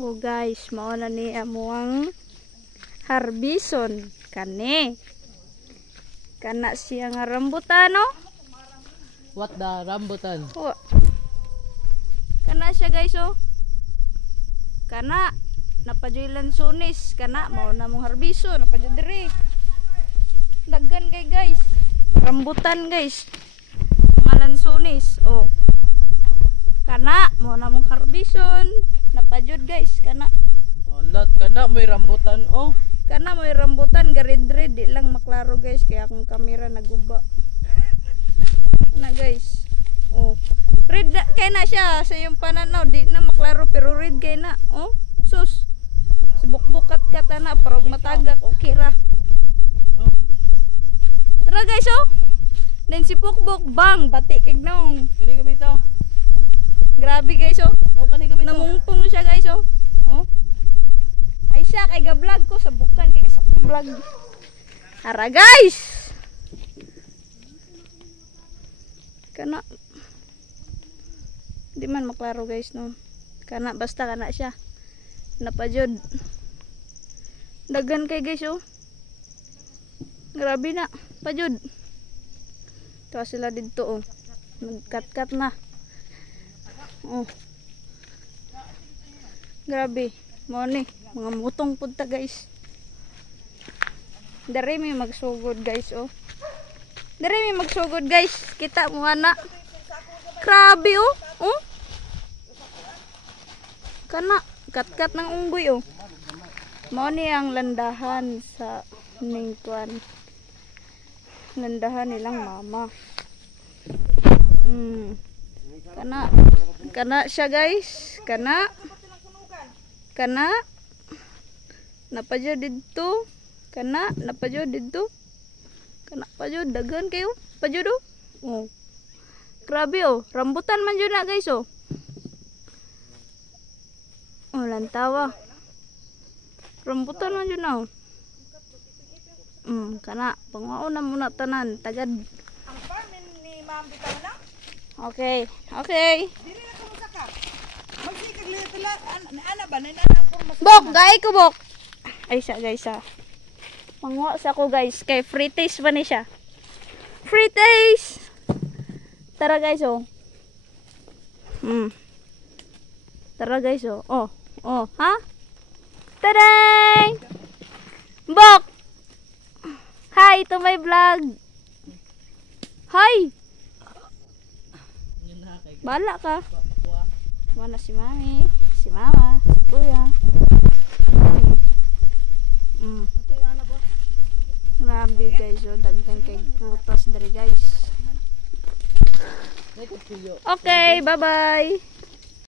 Oh guys, mao na ni amuang harbison kani. Kana siya nga rambutan no? What the rambutan? Oh. Kana siya guys oh. Kana napadyoy lansunis, kana mao na mong harbison, napadyoy diri. Daggan kay guys. Rambutan guys. Mga lansunis oh. Kana mao na mong harbison, napadyoy guys, kana. Walat kana may rambutan oh. Kana may rambutan garid-red di lang maklaro guys kaya akong kamera naguba. Na guys. Oh. Red kay na siya sa yung pananaw di na maklaro pero red kay na. Oh. Sus. Sibuk-bukat kata na parang matagak okay ra. Oh. Tara guys oh. Then si Pukbok bang bati kig nong. Kani gamito. Grabe guys oh. Oh kani gamito. Namungpong siya guys oh. Oh. Ay siya kay ga-vlog ko sa bukan kay sa akong vlog. Ara guys. Kana di man maklaro guys no. Kana basta kana siya. Napajud. Dagan kay guys oh. Grabe na, pajud. Ito sila dito oh. Nagkat-kat na. Oh. Grabe, mo ni mga mutong punta guys. Dari may magsugod guys oh. Dari may magsugod guys. Kita mo ana. Grabe oh. Oh. Kana kat-kat ng unggoy oh. Mo ni ang landahan sa ningkuan. Landahan nilang mama. Kana siya guys. Kana napadyo dito. Kana napadyo dito. Kana padyo dagan kayo. Padyo do. Oh. Grabe oh. Rambutan man jud na guys oh. Oh lantawa. Rambutan man jud na oh. Kana panguo na muna tanan tagad. Ang farm ni Ma'am bitaw na? Okay. Okay. Dili na ko saka. Magsikag litila ana ba na ang forma. Bok, gay ko bok. Ay siya guys ah. Manguha sa ko guys kay free taste ba ni siya? Free taste. Tara guys oh. Tara guys oh. Oh, oh, ha? Tadang! Bok. Hi to my vlog. Hi. Bala ka. Mana si mami, si mama, si kuya. Grabe guys, oh, dagdag kay prutas dari guys. Okay, bye-bye.